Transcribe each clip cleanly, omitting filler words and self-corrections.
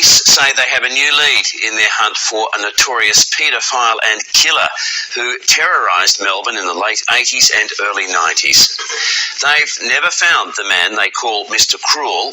Police say they have a new lead in their hunt for a notorious paedophile and killer who terrorised Melbourne in the late 80s and early 90s. They've never found the man they call Mr. Cruel.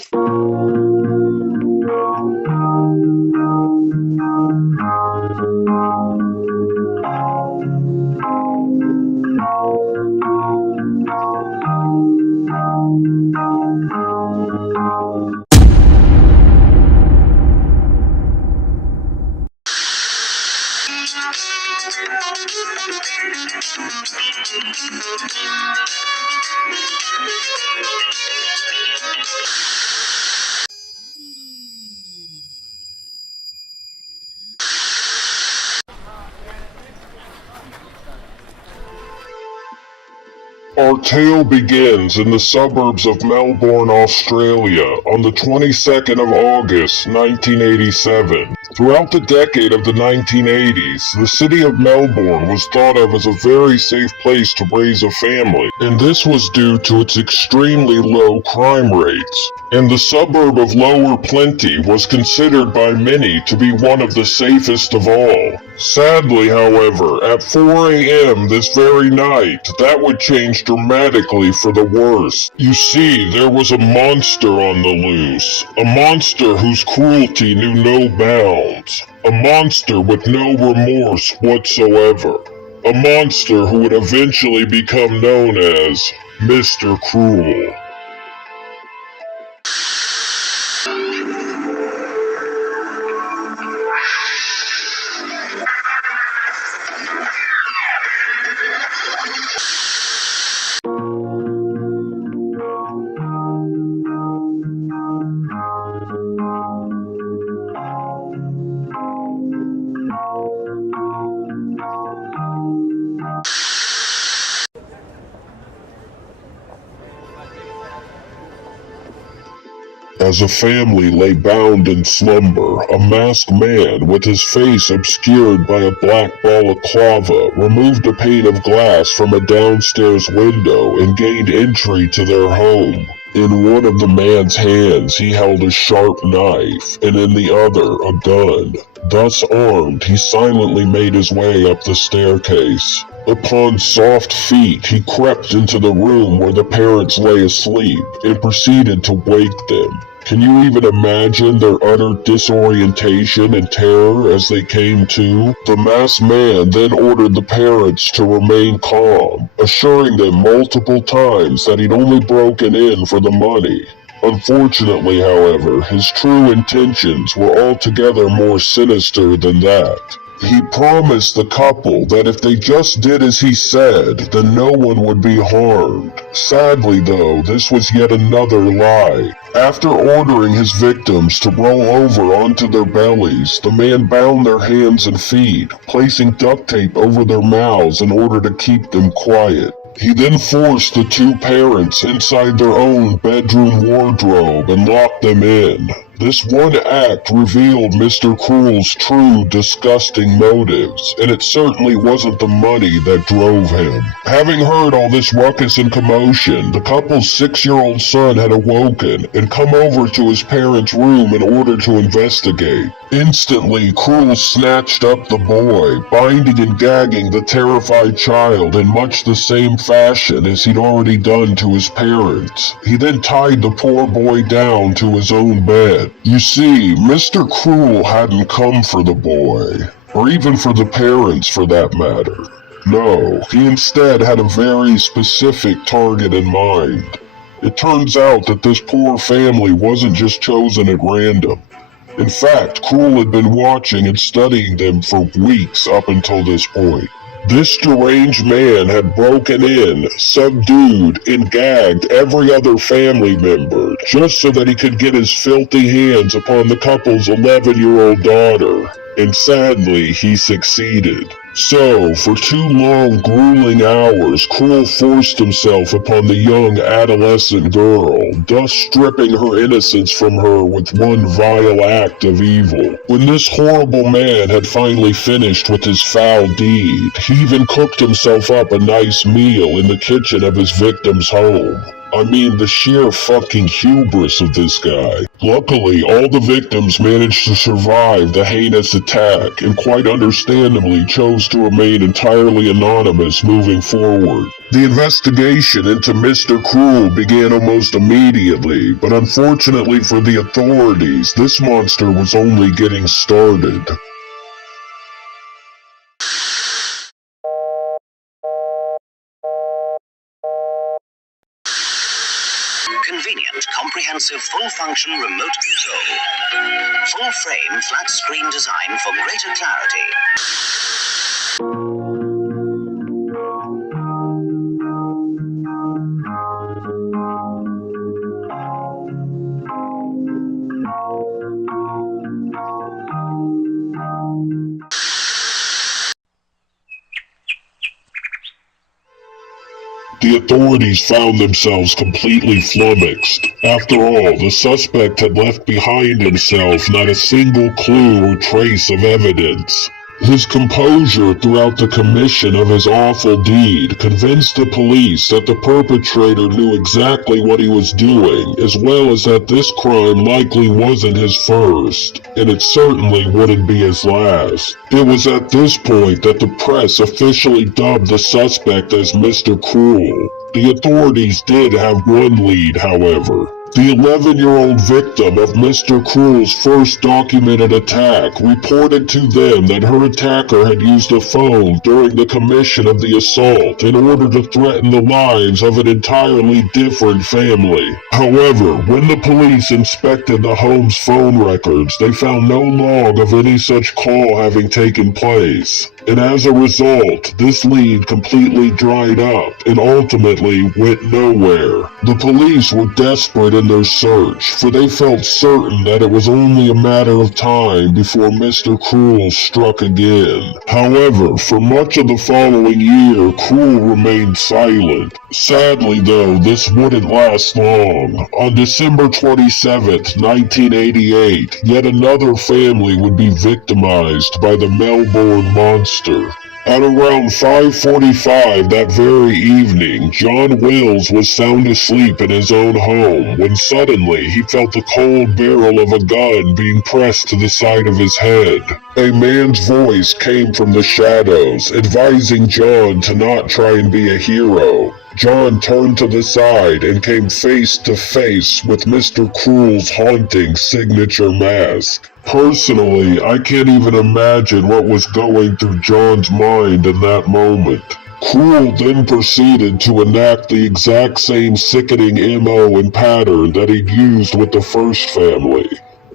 Our tale begins in the suburbs of Melbourne, Australia, on the 22nd of August, 1987. Throughout the decade of the 1980s, the city of Melbourne was thought of as a very safe place to raise a family, and this was due to its extremely low crime rates. And the suburb of Lower Plenty was considered by many to be one of the safest of all. Sadly, however, at 4 a.m. this very night, that would change dramatically for the worse. You see, there was a monster on the loose. A monster whose cruelty knew no bounds. A monster with no remorse whatsoever. A monster who would eventually become known as Mr. Cruel. As a family lay bound in slumber, a masked man, with his face obscured by a black balaclava, removed a pane of glass from a downstairs window and gained entry to their home. In one of the man's hands he held a sharp knife, and in the other a gun. Thus armed, he silently made his way up the staircase. Upon soft feet, he crept into the room where the parents lay asleep and proceeded to wake them. Can you even imagine their utter disorientation and terror as they came to? The masked man then ordered the parents to remain calm, assuring them multiple times that he'd only broken in for the money. Unfortunately, however, his true intentions were altogether more sinister than that. He promised the couple that if they just did as he said, then no one would be harmed. Sadly, though, this was yet another lie. After ordering his victims to roll over onto their bellies, the man bound their hands and feet, placing duct tape over their mouths in order to keep them quiet. He then forced the two parents inside their own bedroom wardrobe and locked them in. This one act revealed Mr. Cruel's true, disgusting motives, and it certainly wasn't the money that drove him. Having heard all this ruckus and commotion, the couple's 6-year-old son had awoken and come over to his parents' room in order to investigate. Instantly, Cruel snatched up the boy, binding and gagging the terrified child in much the same fashion as he'd already done to his parents. He then tied the poor boy down to his own bed. You see, Mr. Cruel hadn't come for the boy, or even for the parents for that matter. No, he instead had a very specific target in mind. It turns out that this poor family wasn't just chosen at random. In fact, Cruel had been watching and studying them for weeks up until this point. This deranged man had broken in, subdued, and gagged every other family member, just so that he could get his filthy hands upon the couple's 11-year-old daughter. And sadly, he succeeded. So, for 2 long, grueling hours, Cruel forced himself upon the young adolescent girl, thus stripping her innocence from her with one vile act of evil. When this horrible man had finally finished with his foul deed, he even cooked himself up a nice meal in the kitchen of his victim's home. I mean, the sheer fucking hubris of this guy. Luckily, all the victims managed to survive the heinous attack and quite understandably chose to remain entirely anonymous moving forward. The investigation into Mr. Cruel began almost immediately, but unfortunately for the authorities, this monster was only getting started. Convenient, comprehensive, full-function remote control. Full-frame, flat-screen design for greater clarity. The authorities found themselves completely flummoxed. After all, the suspect had left behind himself not a single clue or trace of evidence. His composure throughout the commission of his awful deed convinced the police that the perpetrator knew exactly what he was doing, as well as that this crime likely wasn't his first, and it certainly wouldn't be his last. It was at this point that the press officially dubbed the suspect as Mr. Cruel. The authorities did have one lead, however. The 11-year-old victim of Mr. Cruel's first documented attack reported to them that her attacker had used a phone during the commission of the assault in order to threaten the lives of an entirely different family. However, when the police inspected the home's phone records, they found no log of any such call having taken place. And as a result, this lead completely dried up and ultimately went nowhere. The police were desperate in their search, for they felt certain that it was only a matter of time before Mr. Cruel struck again. However, for much of the following year, Cruel remained silent. Sadly though, this wouldn't last long. On December 27th, 1988, yet another family would be victimized by the Melbourne monster. At around 5:45 that very evening, John Wills was sound asleep in his own home when suddenly he felt the cold barrel of a gun being pressed to the side of his head. A man's voice came from the shadows, advising John to not try and be a hero. John turned to the side and came face to face with Mr. Cruel's haunting signature mask. Personally, I can't even imagine what was going through John's mind in that moment. Cruel then proceeded to enact the exact same sickening MO and pattern that he'd used with the first family.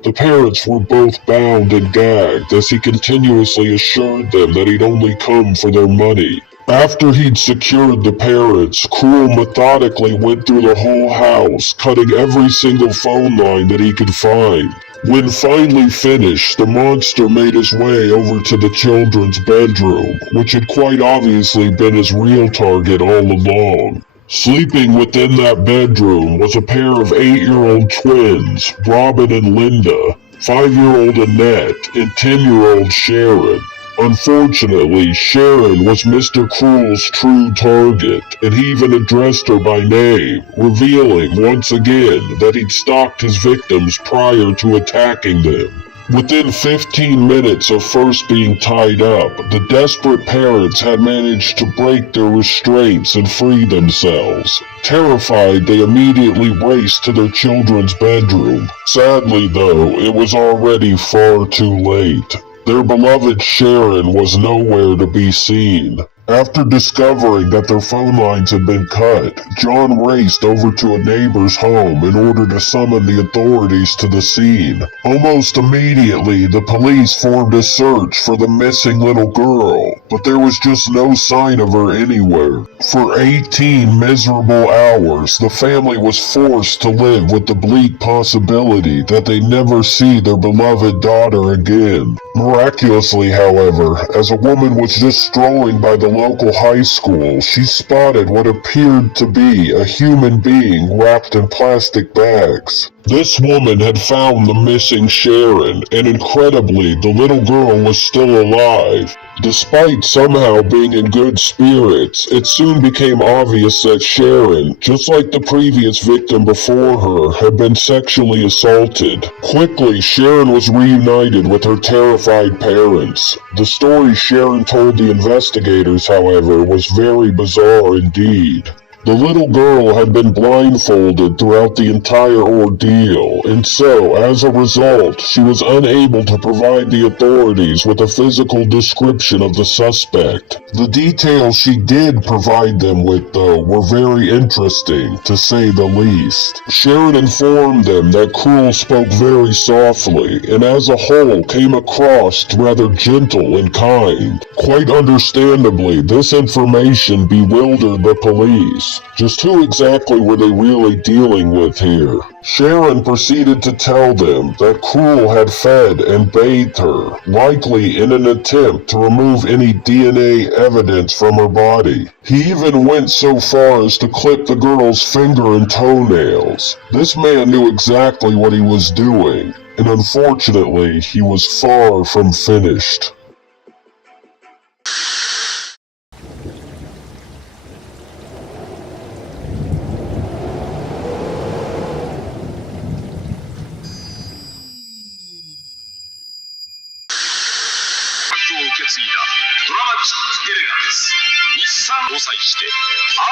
The parents were both bound and gagged as he continuously assured them that he'd only come for their money. After he'd secured the parents, Cruel methodically went through the whole house, cutting every single phone line that he could find. When finally finished, the monster made his way over to the children's bedroom, which had quite obviously been his real target all along. Sleeping within that bedroom was a pair of 8-year-old twins, Robin and Linda, 5-year-old Annette, and 10-year-old Sharon. Unfortunately, Sharon was Mr. Cruel's true target, and he even addressed her by name, revealing once again that he'd stalked his victims prior to attacking them. Within 15 minutes of first being tied up, the desperate parents had managed to break their restraints and free themselves. Terrified, they immediately raced to their children's bedroom. Sadly, though, it was already far too late. Their beloved Sharon was nowhere to be seen. After discovering that their phone lines had been cut, John raced over to a neighbor's home in order to summon the authorities to the scene. Almost immediately, the police formed a search for the missing little girl, but there was just no sign of her anywhere. For 18 miserable hours, the family was forced to live with the bleak possibility that they'd never see their beloved daughter again. Miraculously, however, as a woman was just strolling by the local high school, she spotted what appeared to be a human being wrapped in plastic bags. This woman had found the missing Sharon, and incredibly, the little girl was still alive. Despite somehow being in good spirits, it soon became obvious that Sharon, just like the previous victim before her, had been sexually assaulted. Quickly, Sharon was reunited with her terrified parents. The story Sharon told the investigators, however, was very bizarre indeed. The little girl had been blindfolded throughout the entire ordeal, and so, as a result, she was unable to provide the authorities with a physical description of the suspect. The details she did provide them with, though, were very interesting, to say the least. Sharon informed them that Cruel spoke very softly, and as a whole came across rather gentle and kind. Quite understandably, this information bewildered the police. Just who exactly were they really dealing with here? Sharon proceeded to tell them that Cruel had fed and bathed her, likely in an attempt to remove any DNA evidence from her body. He even went so far as to clip the girl's finger and toenails. This man knew exactly what he was doing, and unfortunately, he was far from finished.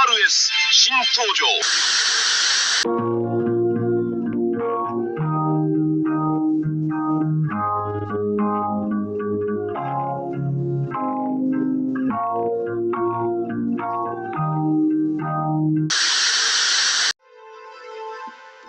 RS 新登場。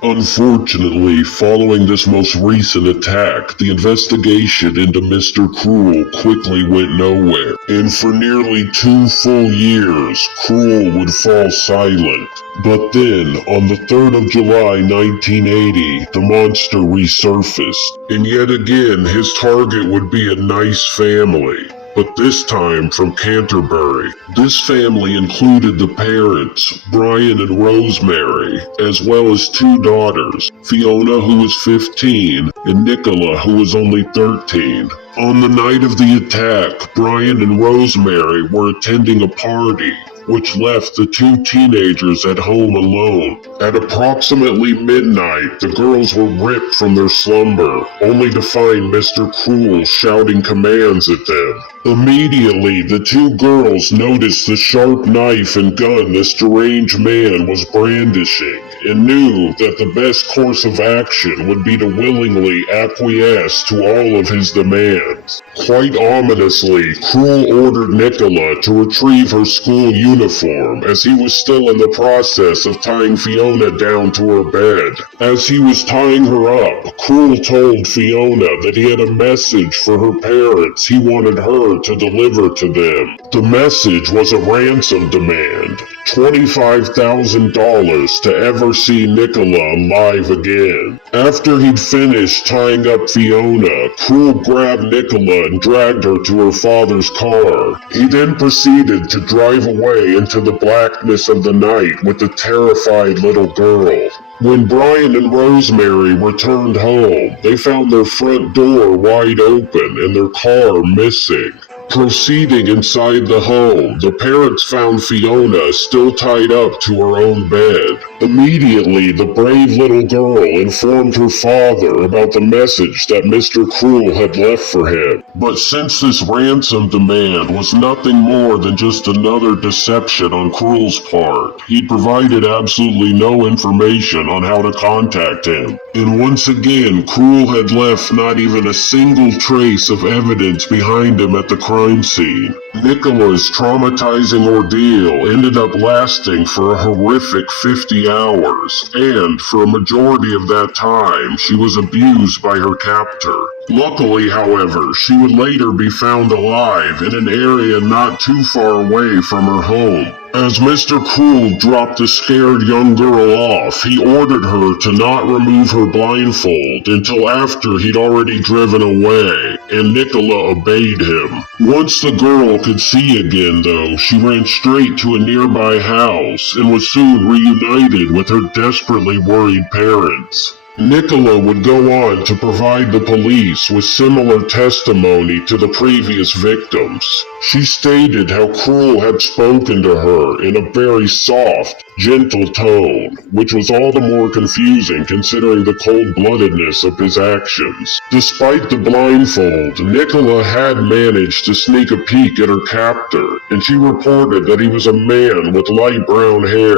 Unfortunately, following this most recent attack, the investigation into Mr. Cruel quickly went nowhere, and for nearly 2 full years, Cruel would fall silent. But then, on the 3rd of July 1980, the monster resurfaced, and yet again his target would be a nice family. But this time from Canterbury. This family included the parents, Brian and Rosemary, as well as 2 daughters, Fiona, who was 15, and Nicola, who was only 13. On the night of the attack, Brian and Rosemary were attending a party, which left the 2 teenagers at home alone. At approximately midnight, the girls were ripped from their slumber, only to find Mr. Cruel shouting commands at them. Immediately, the 2 girls noticed the sharp knife and gun this deranged man was brandishing, and knew that the best course of action would be to willingly acquiesce to all of his demands. Quite ominously, Cruel ordered Nicola to retrieve her school uniform as he was still in the process of tying Fiona down to her bed. As he was tying her up, Cruel told Fiona that he had a message for her parents he wanted her to deliver to them. The message was a ransom demand, $25,000 to ever see Nicola alive again. After he'd finished tying up Fiona, Cruel grabbed Nicola and dragged her to her father's car. He then proceeded to drive away into the blackness of the night with the terrified little girl. When Brian and Rosemary returned home, they found their front door wide open and their car missing. Proceeding inside the home, the parents found Fiona still tied up to her own bed. Immediately, the brave little girl informed her father about the message that Mr. Cruel had left for him. But since this ransom demand was nothing more than just another deception on Cruel's part, he provided absolutely no information on how to contact him. And once again, Cruel had left not even a single trace of evidence behind him at the crime scene. Nicola's traumatizing ordeal ended up lasting for a horrific 50 hours, and for a majority of that time, she was abused by her captor. Luckily, however, she would later be found alive in an area not too far away from her home. As Mr. Cruel dropped the scared young girl off, he ordered her to not remove her blindfold until after he'd already driven away, and Nicola obeyed him. Once the girl could see again, though, she ran straight to a nearby house and was soon reunited with her desperately worried parents. Nicola would go on to provide the police with similar testimony to the previous victims. She stated how Cruel had spoken to her in a very soft, gentle tone, which was all the more confusing considering the cold-bloodedness of his actions. Despite the blindfold, Nicola had managed to sneak a peek at her captor, and she reported that he was a man with light brown hair.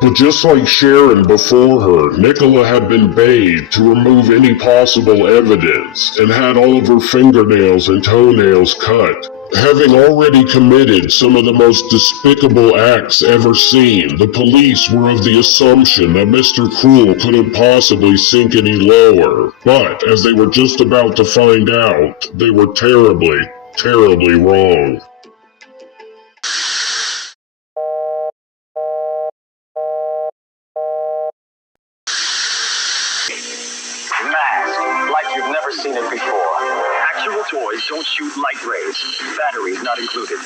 But just like Sharon before her, Nicola had been bathed to remove any possible evidence and had all of her fingernails and toenails cut. Having already committed some of the most despicable acts ever seen, the police were of the assumption that Mr. Cruel couldn't possibly sink any lower. But as they were just about to find out, they were terribly, terribly wrong. Mask, like you've never seen it before. Actual toys don't shoot light rays. Batteries not included.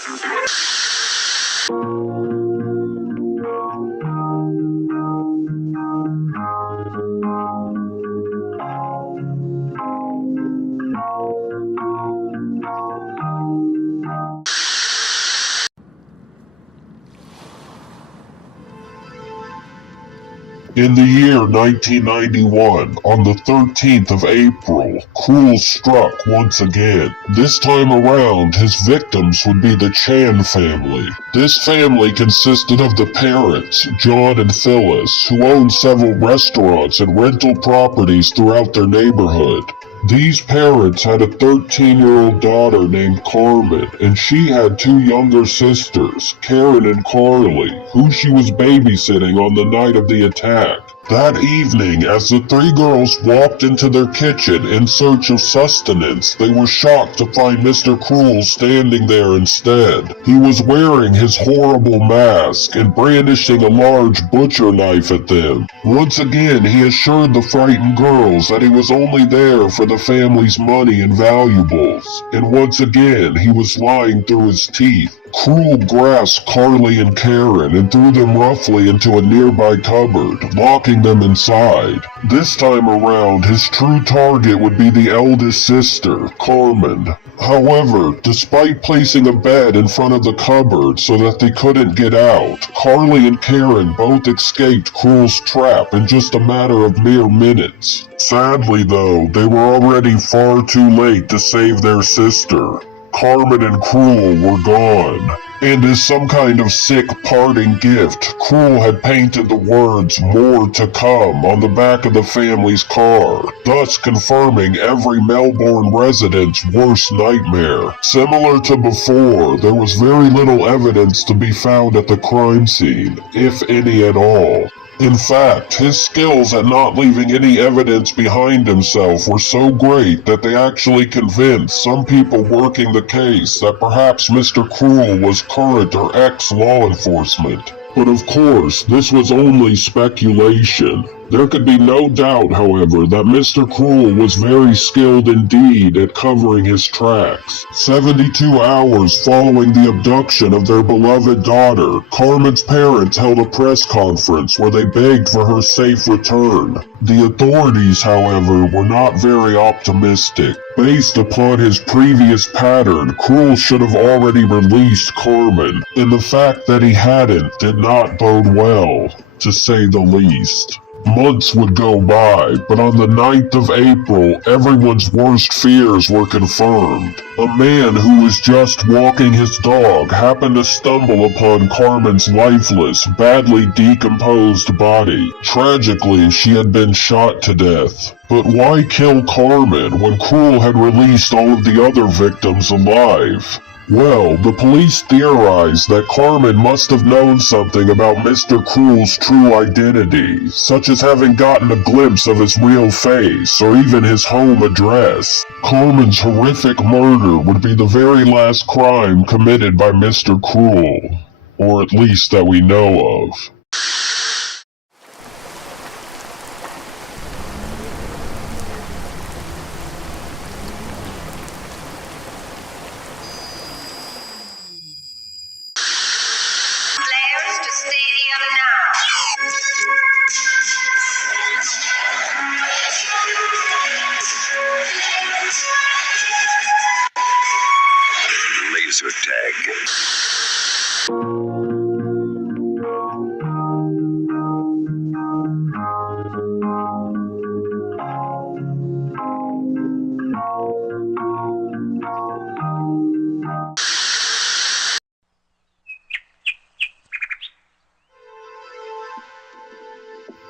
In the year 1991, on the 13th of April, Cruel struck once again. This time around, his victims would be the Chan family. This family consisted of the parents, John and Phyllis, who owned several restaurants and rental properties throughout their neighborhood. These parents had a 13-year-old daughter named Carmen, and she had two younger sisters, Karen and Carly, who she was babysitting on the night of the attack. That evening, as the three girls walked into their kitchen in search of sustenance, they were shocked to find Mr. Cruel standing there instead. He was wearing his horrible mask and brandishing a large butcher knife at them. Once again, he assured the frightened girls that he was only there for the family's money and valuables, and once again, he was lying through his teeth. Cruel grasped Carly and Karen and threw them roughly into a nearby cupboard, locking them inside. This time around, his true target would be the eldest sister, Carmen. However, despite placing a bed in front of the cupboard so that they couldn't get out, Carly and Karen both escaped Cruel's trap in just a matter of mere minutes. Sadly though, they were already far too late to save their sister. Carmen and Cruel were gone, and as some kind of sick parting gift, Cruel had painted the words "More to Come" on the back of the family's car, thus confirming every Melbourne resident's worst nightmare. Similar to before, there was very little evidence to be found at the crime scene, if any at all. In fact, his skills at not leaving any evidence behind himself were so great that they actually convinced some people working the case that perhaps Mr. Cruel was current or ex-law enforcement. But of course, this was only speculation. There could be no doubt, however, that Mr. Cruel was very skilled indeed at covering his tracks. 72 hours following the abduction of their beloved daughter, Carmen's parents held a press conference where they begged for her safe return. The authorities, however, were not very optimistic. Based upon his previous pattern, Cruel should have already released Carmen, and the fact that he hadn't did not bode well, to say the least. Months would go by, but on the 9th of April, everyone's worst fears were confirmed. A man who was just walking his dog happened to stumble upon Carmen's lifeless, badly decomposed body. Tragically, she had been shot to death. But why kill Carmen when Cruel had released all of the other victims alive? Well, the police theorized that Carmen must have known something about Mr. Cruel's true identity, such as having gotten a glimpse of his real face or even his home address. Carmen's horrific murder would be the very last crime committed by Mr. Cruel, or at least that we know of.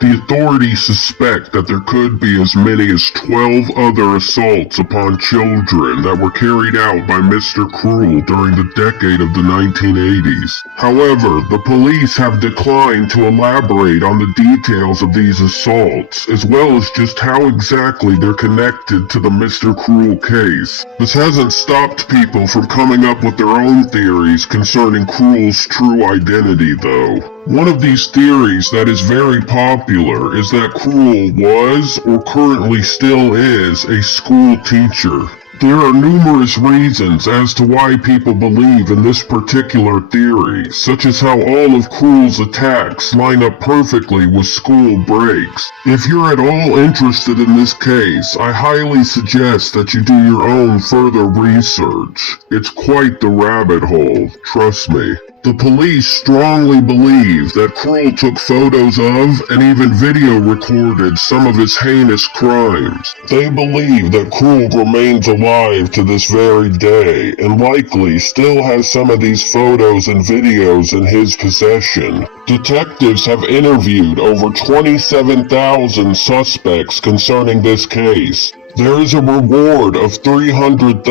The authorities suspect that there could be as many as 12 other assaults upon children that were carried out by Mr. Cruel during the decade of the 1980s. However, the police have declined to elaborate on the details of these assaults, as well as just how exactly they're connected to the Mr. Cruel case. This hasn't stopped people from coming up with their own theories concerning Cruel's true identity, though. One of these theories that is very popular is that Cruel was, or currently still is, a school teacher. There are numerous reasons as to why people believe in this particular theory, such as how all of Cruel's attacks line up perfectly with school breaks. If you're at all interested in this case, I highly suggest that you do your own further research. It's quite the rabbit hole, trust me. The police strongly believe that Cruel took photos of and even video recorded some of his heinous crimes. They believe that Cruel remains alive to this very day and likely still has some of these photos and videos in his possession. Detectives have interviewed over 27,000 suspects concerning this case. There is a reward of $300,000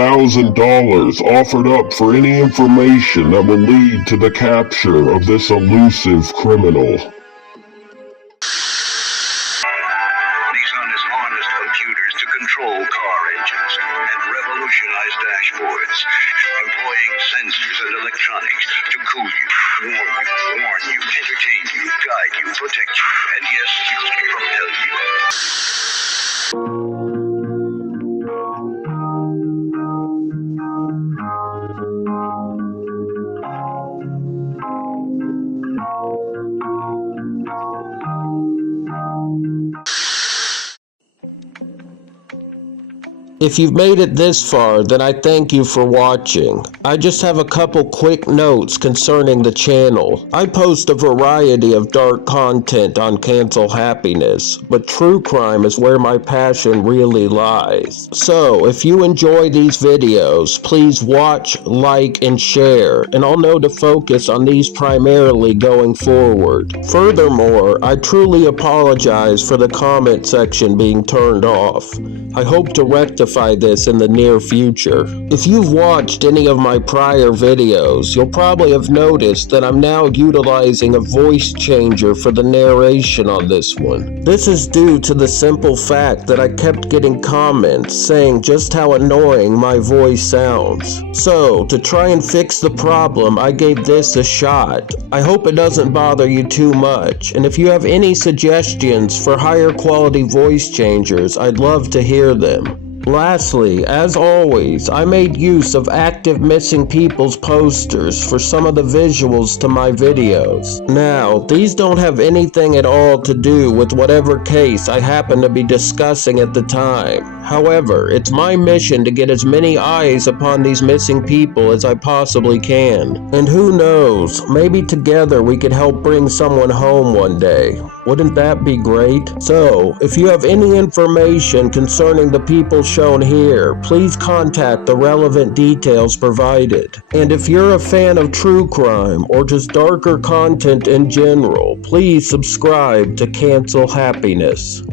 offered up for any information that will lead to the capture of this elusive criminal. Nissan has harnessed computers to control car engines and revolutionize dashboards, employing sensors and electronics to cool you, warn you, entertain you, guide you, protect you, and yes, propel you. If you've made it this far, then I thank you for watching. I just have a couple quick notes concerning the channel. I post a variety of dark content on Cancel Happiness, but true crime is where my passion really lies. So, if you enjoy these videos, please watch, like, and share, and I'll know to focus on these primarily going forward. Furthermore, I truly apologize for the comment section being turned off. I hope to rectify this in the near future. If you've watched any of my prior videos, you'll probably have noticed that I'm now utilizing a voice changer for the narration on this one. This is due to the simple fact that I kept getting comments saying just how annoying my voice sounds. So, to try and fix the problem, I gave this a shot. I hope it doesn't bother you too much, and if you have any suggestions for higher quality voice changers, I'd love to hear them. Lastly, as always, I made use of active missing people's posters for some of the visuals to my videos. Now, these don't have anything at all to do with whatever case I happen to be discussing at the time. However, it's my mission to get as many eyes upon these missing people as I possibly can. And who knows, maybe together we could help bring someone home one day. Wouldn't that be great? So, if you have any information concerning the people shown here, please contact the relevant details provided. And if you're a fan of true crime or just darker content in general, please subscribe to Cancel Happiness.